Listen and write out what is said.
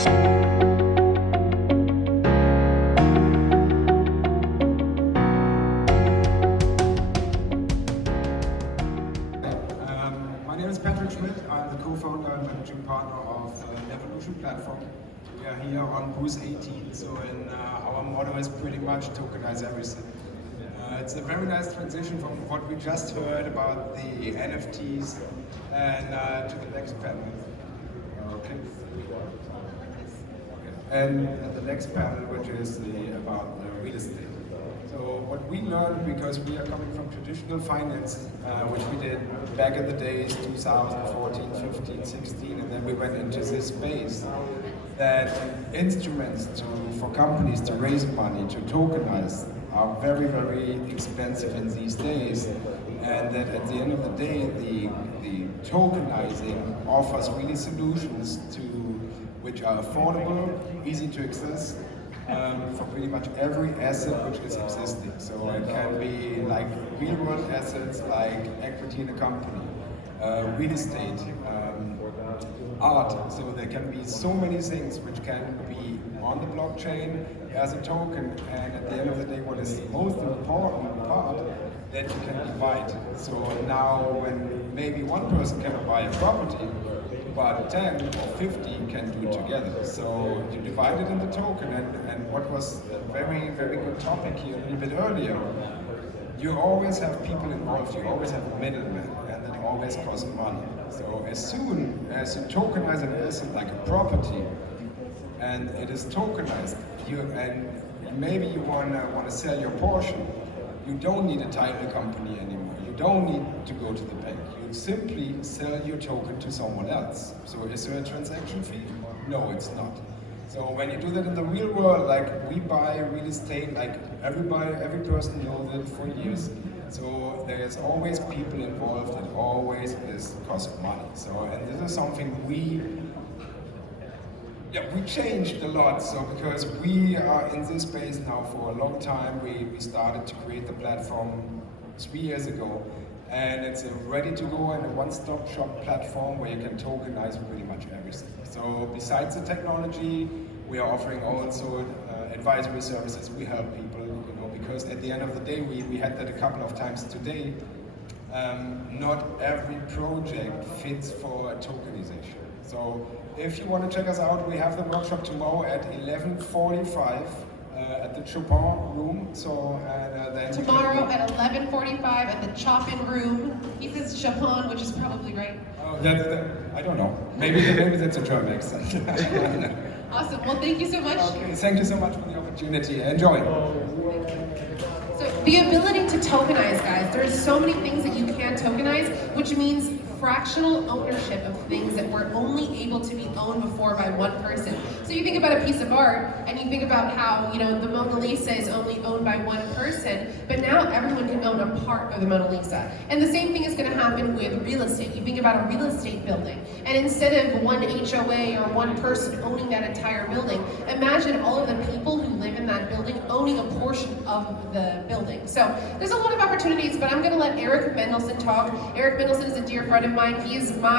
My name is Schmitt. I'm the co-founder and managing partner of Levolution platform. We are here on booth 18, so our motto is pretty much tokenize everything. It's a very nice transition from what we just heard about the NFTs and to the next panel. Okay. And the next panel, which is about real estate. So what we learned, because we are coming from traditional finance, which we did back in the days, 2014, 15, 16, and then we went into this space, that instruments for companies to raise money, to tokenize, are very, very expensive in these days. And that at the end of the day, the tokenizing offers really solutions which are affordable, easy to access, for pretty much every asset which is existing. So it can be like real world assets like equity in a company, real estate, art. So there can be so many things which can be on the blockchain as a token, and at the end of the day what is the most important part, that you can divide. So now when maybe one person cannot buy a property, but 10 or 50 can do it together. So you divide it in the token, and what was a very, very good topic here a little bit earlier, you always have people involved, you always have a middleman, and it always costs money. So as soon as you tokenize an asset like a property, and it is tokenized, and maybe you want to sell your portion, you don't need a title company anymore. You don't need to go to the bank. You simply sell your token to someone else. So is there a transaction fee? No, it's not. So when you do that in the real world, like we buy real estate, like every person knows it for years. So there's always people involved, and always this costs money. So, and this is something we changed a lot, so because we are in this space now for a long time. We started to create the platform 3 years ago, and it's a ready-to-go and a one-stop shop platform where you can tokenize pretty much everything. So besides the technology, we are offering also advisory services. We help people, because at the end of the day, we had that a couple of times today. Not every project fits for a tokenization. So if you want to check us out, we have the workshop tomorrow at 11:45 at the Chopin room. So then tomorrow at 11:45 at the Chopin room. He says Chopin, which is probably right. Oh, I don't know. Maybe that's a German accent. Awesome. Well, thank you so much. Okay, thank you so much for the opportunity. Enjoy. So the ability to tokenize, guys. There's so many things that you can tokenize, which means fractional ownership of things that were only able to be owned before by one person. So you think about a piece of art, and you think about how, the Mona Lisa is only owned by one person, but now everyone can own a part of the Mona Lisa. And the same thing is going to happen with real estate. You think about a real estate building, and instead of one HOA or one person owning that entire building, imagine all of the people who live in that building owning a portion of the building. So there's a lot of opportunities, but I'm going to let Eric Mendelsohn talk. Eric Mendelsohn is a dear friend of mine. He is my